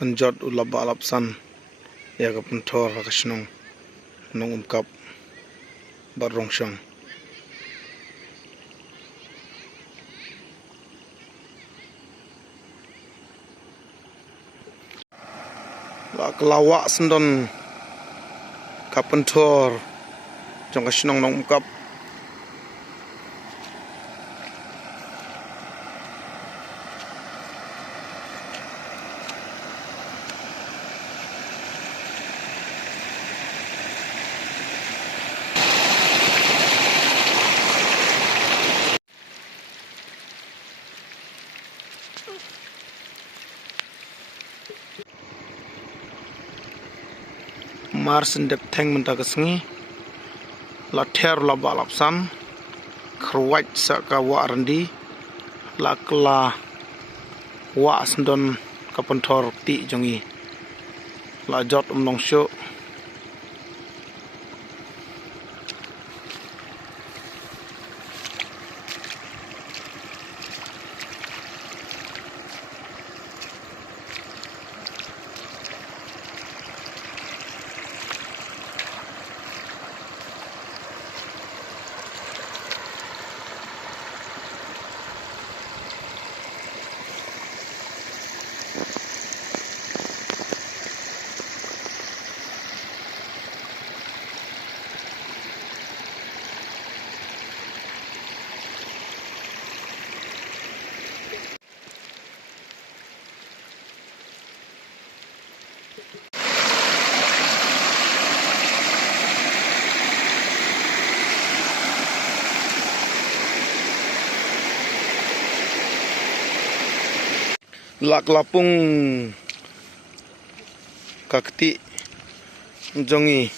penjot ulap alapsan ya ka pentor ka snong nong umkap barongsong la kelawak sendon ka pentor jong ka snong nong umkap Mars ndep theng menta kasngi la ther la balapsan khruwait sa ka wa randi la kla wa sndon ka penthor ti jongi la jot longsho lak lapung kakti jongi